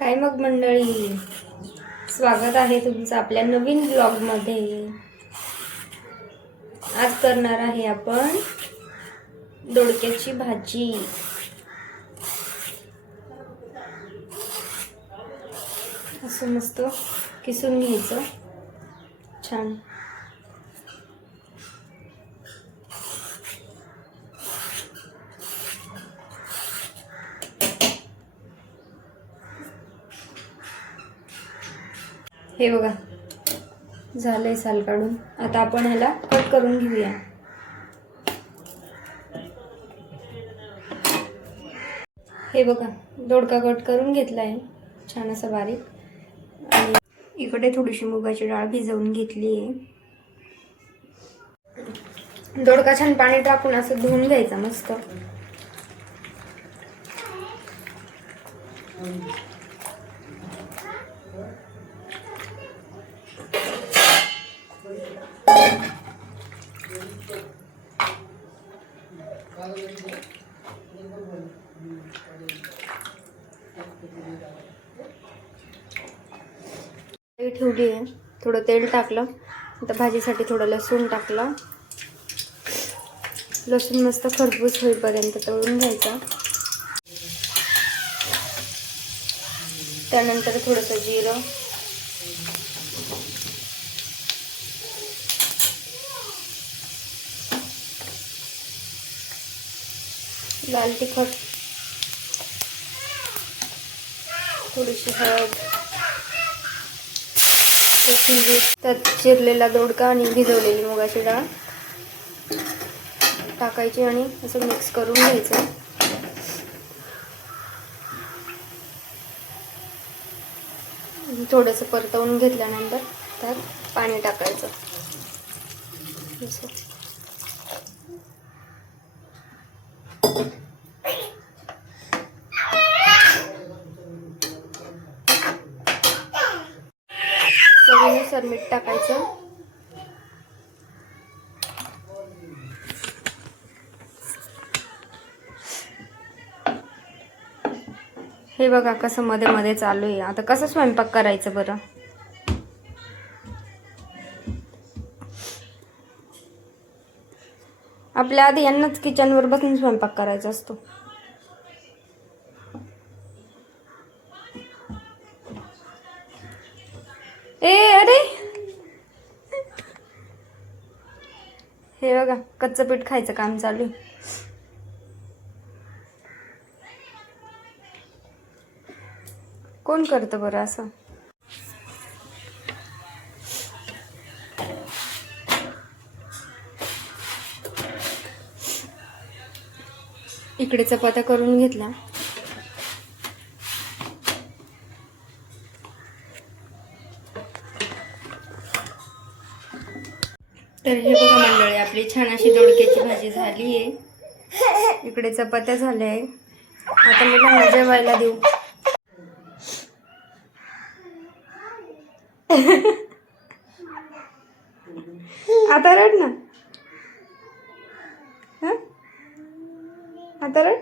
काय मग मंडळी, स्वागत आहे तुमचं आपल्या नवीन ब्लॉगमध्ये। आज करणार आहे आपण दोडक्याची भाजी। असं मस्त किसून घ्यायचं छान। हे बघा झालंय साल काढून। आता आपण ह्याला कट करून घेऊया। हे बघा दोडका कट करून घेतलाय छान असा बारीक। आणि इकडे थोडीशी मुगाची डाळ भिजवून घेतली आहे। दोडका छान पाणी टाकून असं धुवून घ्यायचा मस्त। ठेवली आहे, थोडं तेल टाकलं, आता भाजीसाठी थोडं लसूण टाकलं। लसूण मस्त खरपूस होईपर्यंत तळून घ्यायचा। त्यानंतर थोडंसं जिरं, लाल तिखट, थोडीशी हळद, त्यात चिरलेला दोडका आणि भिजवलेली मुगाची डाळ टाकायची आणि असं मिक्स करून घ्यायचं। थोडंसं परतवून घेतल्यानंतर त्यात पाणी टाकायचं। चवीनुसार मीठ टाकायचं। हे बघा कसं मध्ये मध्ये चालू आहे। आता कसं स्वयंपाक करायचं बरं? आपल्या आधी यांनाच किचनवर बसून स्वयंपाक करायचा असतो। अरे हे बघा कच्चं पीठ खायचं काम चालू आहे। कोण करतं बरं असं? इकडे चपात्या करून घेतल्या। तर हे बघा मंडळी, आपली छान अशी दोडक्याची भाजी झाली आहे। इकडे चपात्या झाल्या आहे। आता मुलांना जेवायला देऊ। आता रड ना, आता रड।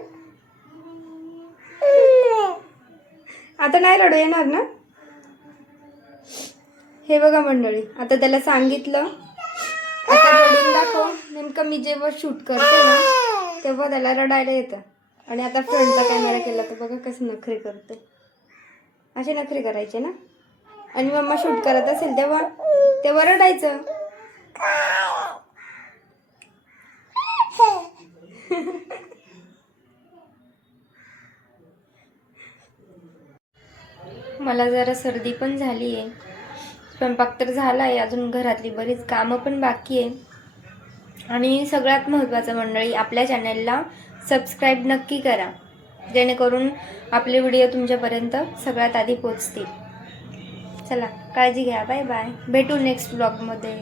आता नाही रडू येणार ना? हे बघा मंडळी, आता त्याला सांगितलं आता रडून दाखव। नेमकं मी जेव्हा शूट करते ना तेव्हा त्याला रडायला येतं। आणि आता फ्रंटचा कॅमेरा केला तर बघा कसं नखरे करते। असे नखरे करायचे ना। आणि मम्मा शूट करत असेल तेव्हा रडायचं। मला जरा सर्दी पण झाली आहे। स्वयंपाक तर झाला आहे, अजून घरातली बरीच कामं पण बाकी आहे। आणि सगळ्यात महत्त्वाचं मंडळी, आपल्या चॅनलला सबस्क्राईब नक्की करा, जेणेकरून आपले व्हिडिओ तुमच्यापर्यंत सगळ्यात आधी पोहोचतील। चला काळजी घ्या, बाय बाय, भेटू नेक्स्ट ब्लॉगमध्ये।